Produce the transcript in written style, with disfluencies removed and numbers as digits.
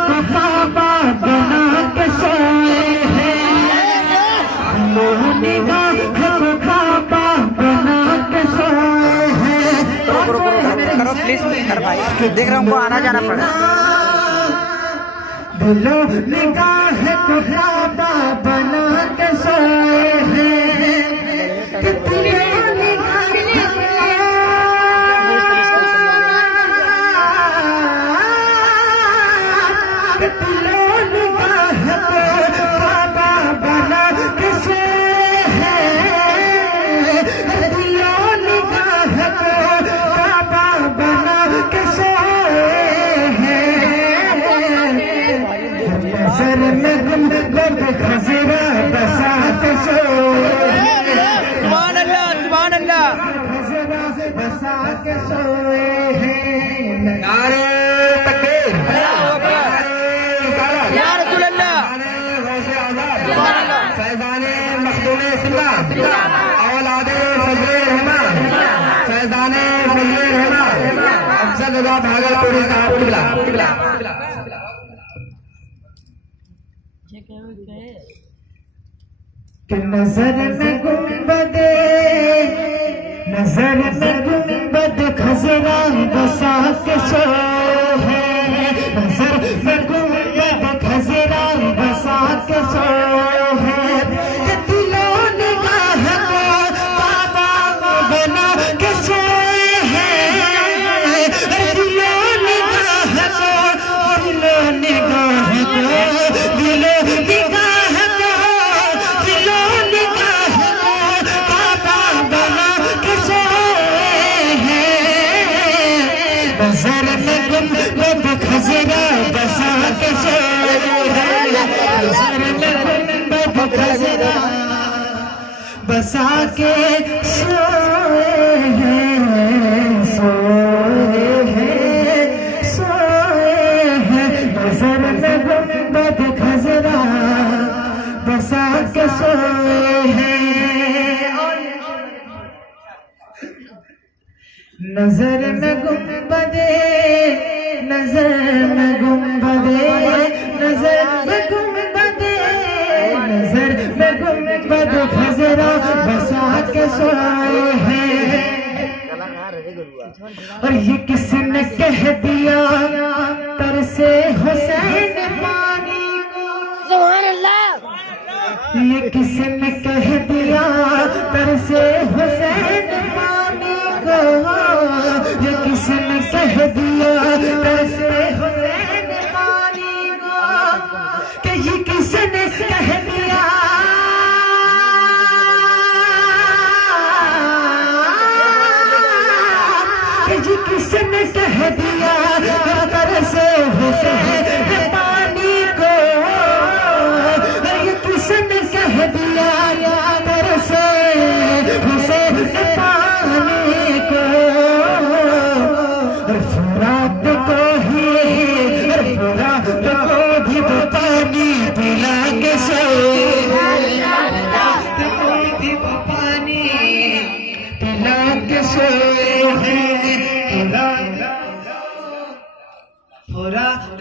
को काबा बना के सोए हैं, लोग निगाह को काबा बना के सोए हैं। करो प्लीज कर भाई, देख रहा हूँ उनको आना जाना पड़ा। दिलो निगाह को काबा बना के सोए हैं, खजरा बसा के सोए, सुभान अल्लाह सुभान अल्लाह, बसा के सोए हैं। नारे तकबीर, या रसूल अल्लाह, फैज़ाने मखदूम इस्लाम, औलादे फजले रहमान, फैज़ाने फजले रहमान, अफजल रज़ा भागलपुरी साहब किबला। कि नजर में गुंबदे, नजर में गुंबद खजरा बसा के सोए हैं, नजर में गुंबद खजरा बसा के सोए हैं। दिलों निगाह को काबा बना के सोए हैं, दिलों निगाह को, दिलों निगाह को, दिलों निगाह नजर में गुंबद खजरा बसा के सोए हैं, नजर में गुंबद खजरा बसा के सोए हैं, सोए हैं, सोए हैं। नजर में गुंबद खजरा बसा के सोए हैं। नजर में गुंबदे, नजर में गुंबदे, नजर में गुंबदे, नजर में गुंबद खजरा बसा के सोए हैं। और ये किसने कह दिया तरसे हुसैन पानी को, सुभान अल्लाह, ये किसने कह दिया तरसे हुसैन पानी को, ये किसने कह दिया तरसे हुसैन पानी को, कि ये किसने कह दिया, कि ये किसने कह दिया तरसे हुसैन पानी को, ये किसने कह दिया तरसे हुसैन पानी को। फुरात को ही, फुरात को भी पानी पिला के सोए, भी पानी पिला के सोए हैं, फुरात